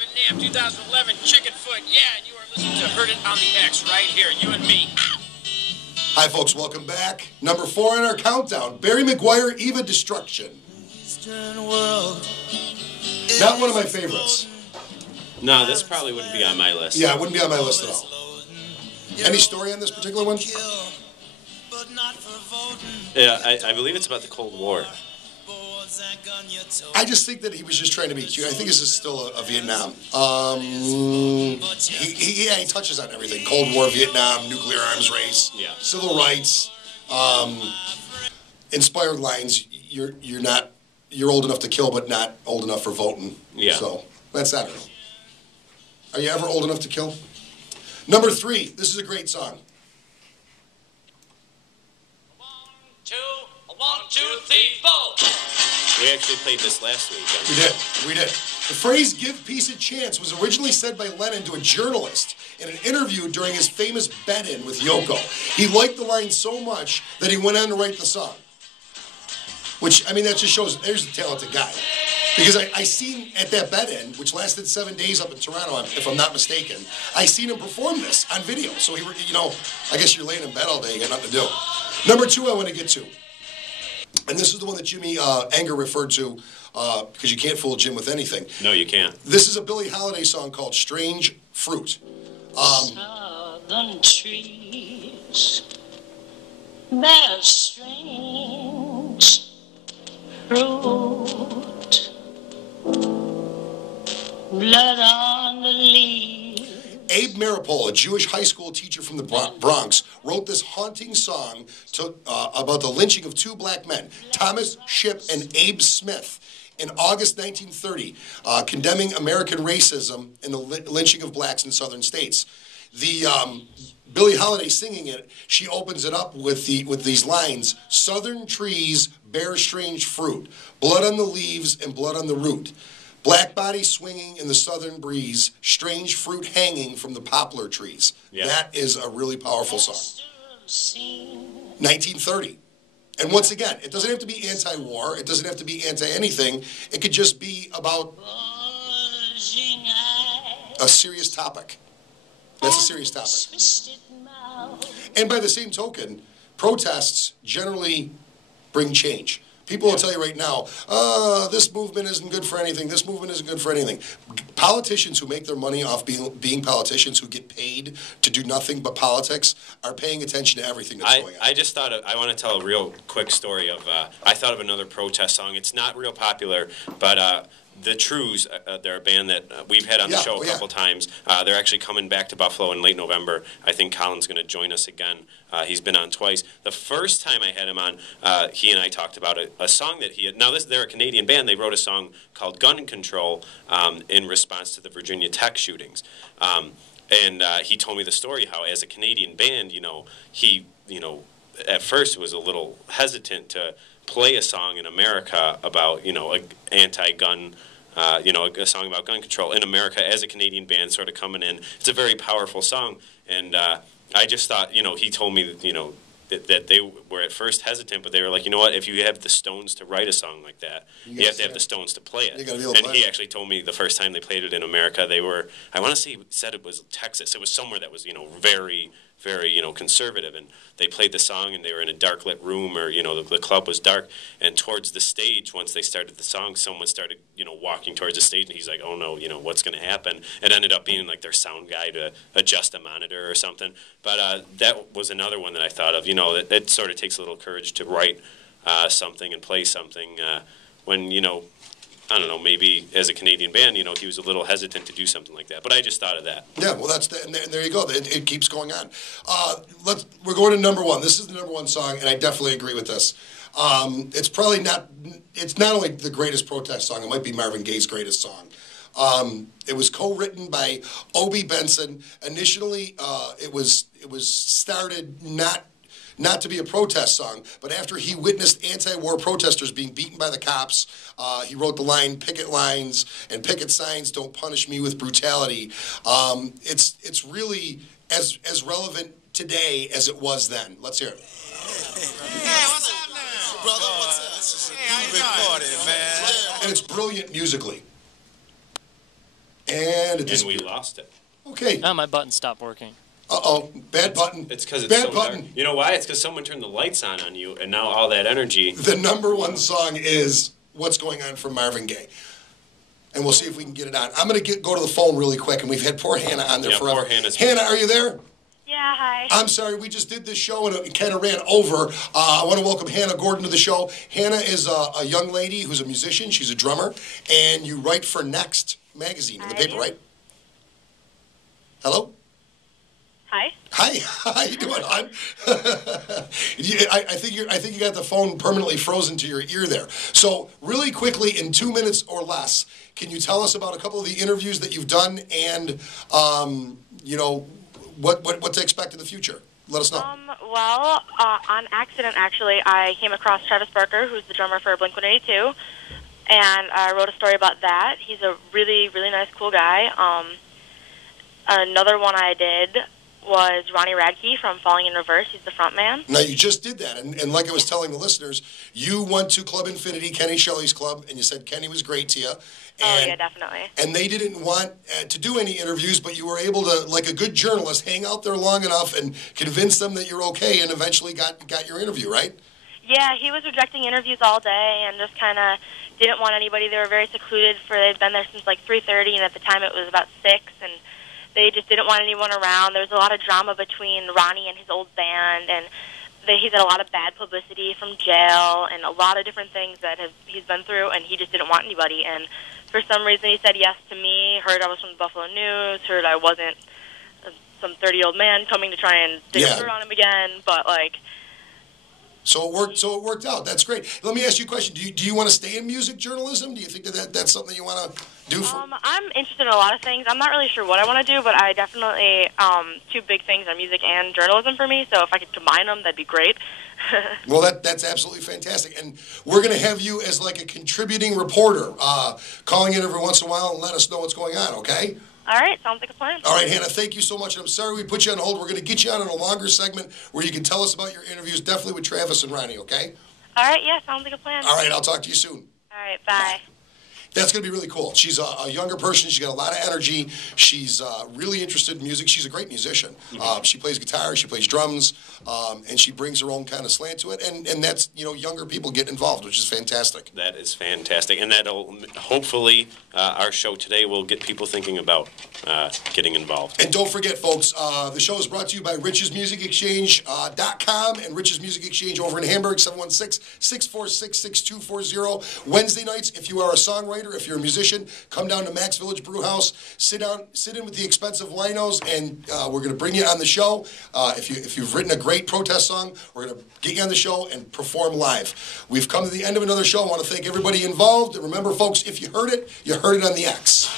Live at NAMM 2011, Chickenfoot. Yeah, and you are listening to Heard It on the X right here, you and me. Hi, folks. Welcome back. Number 4 in our countdown, Barry McGuire, Eva Destruction. Not one of my favorites. No, this probably wouldn't be on my list. Yeah, it wouldn't be on my list at all. Any story on this particular one? Yeah, I believe it's about the Cold War. I just think that he was just trying to be cute. I think this is still a Vietnam. He touches on everything. Cold War, Vietnam, nuclear arms race, yeah, civil rights, inspired lines. You're old enough to kill, but not old enough for voting. Yeah. So that's, I don't know. Are you ever old enough to kill? Number 3. This is a great song. 1, 2, 3, 4. We actually played this last week. We did. The phrase "give peace a chance" was originally said by Lennon to a journalist in an interview during his famous bed-in with Yoko. He liked the line so much that he went on to write the song. Which, I mean, that just shows there's a talented guy. Because I seen at that bed-in, which lasted 7 days up in Toronto, if I'm not mistaken, I seen him perform this on video. So, I guess you're laying in bed all day, you got nothing to do. Number 2 I want to get to. And this is the one that Jimmy Anger referred to, because you can't fool Jim with anything. No, you can't. This is a Billie Holiday song called "Strange Fruit." Southern trees bear strange fruit, blood on the leaves. Abe Maripol, a Jewish high school teacher from the Bronx, wrote this haunting song about the lynching of 2 black men, Thomas Shipp and Abe Smith, in August 1930, condemning American racism and the lynching of blacks in southern states. The Billie Holiday singing it, she opens it up with these lines: "Southern trees bear strange fruit, blood on the leaves and blood on the root. Black body swinging in the southern breeze, strange fruit hanging from the poplar trees." Yeah. That is a really powerful song. 1930. And once again, it doesn't have to be anti-war. It doesn't have to be anti-anything. It could just be about a serious topic. That's a serious topic. And by the same token, protests generally bring change. People will tell you right now, this movement isn't good for anything. This movement isn't good for anything. Politicians who make their money off being politicians, who get paid to do nothing but politics, are paying attention to everything that's going on. I just thought I want to tell a real quick story of, I thought of another protest song. It's not real popular, but the Trues, they're a band that we've had on the show a couple times. They're actually coming back to Buffalo in late November. I think Colin's going to join us again. He's been on twice. The first time I had him on, he and I talked about a song that he had. Now, they're a Canadian band. They wrote a song called "Gun Control" in response to the Virginia Tech shootings. And he told me the story how, as a Canadian band, he at first was a little hesitant to play a song in America about, anti-gun, a song about gun control in America as a Canadian band sort of coming in. It's a very powerful song, and I just thought, he told me that, that they were at first hesitant, but they were like, you know what, if you have the stones to write a song like that, you have to have the stones to play it. You gotta be able to and play he it. actually told me the first time they played it in America, they were, I want to say, he said it was Texas. It was somewhere that was, very, very, conservative, and they played the song, and they were in a dark lit room, or the club was dark, and towards the stage, once they started the song, someone started walking towards the stage, and he's like, oh no, what's going to happen? It ended up being like their sound guy to adjust a monitor or something. But that was another one that I thought of. It sort of takes a little courage to write something and play something when I don't know, maybe as a Canadian band, he was a little hesitant to do something like that. But I just thought of that. Yeah, well, and there you go. It keeps going on. We're going to number 1. This is the number 1 song, and I definitely agree with this. It's probably not. It's not only the greatest protest song. It might be Marvin Gaye's greatest song. It was co-written by Obie Benson. Initially, it was started not to be a protest song, but after he witnessed anti-war protesters being beaten by the cops, he wrote the line, "Picket lines and picket signs don't punish me with brutality." It's really as relevant today as it was then. Let's hear it. Hey, what's up now? Brother, what's up? This is a big party, man. And it's brilliant musically. And we lost it. Okay. Oh, my button stopped working. Uh-oh, bad button. It's because it's bad so button. dark. You know why? It's because someone turned the lights on you, and now all that energy. The number one song is What's Going On from Marvin Gaye. And we'll see if we can get it on. I'm going to go to the phone really quick, and we've had poor Hannah on there forever. Poor Hannah's Hannah, are you there? Yeah, hi. I'm sorry, we just did this show and it kind of ran over. I want to welcome Hanna Gordon to the show. Hannah is a young lady who's a musician. She's a drummer, and you write for Next magazine in the paper, right? Hello? Hi. Hi, how you doing, hon? I think you got the phone permanently frozen to your ear there. So, really quickly, in 2 minutes or less, can you tell us about a couple of the interviews that you've done and, you know, what to expect in the future? Let us know. Well, on accident, actually, I came across Travis Barker, who's the drummer for Blink-182, and I wrote a story about that. He's a really, really nice, cool guy. Another one I did was Ronnie Radke from Falling in Reverse. He's the front man. Now, you just did that, and like I was telling the listeners, you went to Club Infinity, Kenny Shelley's club, and you said Kenny was great to you. Oh, yeah, definitely. And they didn't want to do any interviews, but you were able to, like a good journalist, hang out there long enough and convince them that you're okay, and eventually got your interview, right? Yeah, he was rejecting interviews all day and just kind of didn't want anybody. They were very secluded. They'd been there since like 3:30, and at the time it was about 6, and they just didn't want anyone around. There was a lot of drama between Ronnie and his old band, and he's had a lot of bad publicity from jail and a lot of different things that he's been through, and he just didn't want anybody. And for some reason, he said yes to me, heard I was from the Buffalo News, heard I wasn't some 30-year-old man coming to try and dig dirt on him again, but like... So it worked out. That's great. Let me ask you a question. Do you want to stay in music journalism? Do you think that's something you want to do? I'm interested in a lot of things. I'm not really sure what I want to do, but I definitely, two big things are music and journalism for me, so if I could combine them, that'd be great. Well, that's absolutely fantastic. And we're going to have you as like a contributing reporter, calling in every once in a while and let us know what's going on, okay? All right, sounds like a plan. All right, Hannah, thank you so much. And I'm sorry we put you on hold. We're going to get you on in a longer segment where you can tell us about your interviews, definitely with Travis and Ronnie, okay? All right, yeah, sounds like a plan. All right, I'll talk to you soon. All right, bye. That's going to be really cool. She's a younger person. She's got a lot of energy. She's really interested in music. She's a great musician. She plays guitar. She plays drums. And she brings her own kind of slant to it. And that's, younger people get involved, which is fantastic. That is fantastic. And that'll, hopefully, our show today will get people thinking about getting involved. And don't forget, folks, the show is brought to you by richesmusicexchange.com and Riches Music Exchange over in Hamburg, 716-646-6240. Wednesday nights, if you are a songwriter, if you're a musician, come down to Max Village Brew House, sit in with the expensive winos, and we're going to bring you on the show. If you've written a great protest song, we're going to get you on the show and perform live. We've come to the end of another show. I want to thank everybody involved. And remember, folks, if you heard it on the X.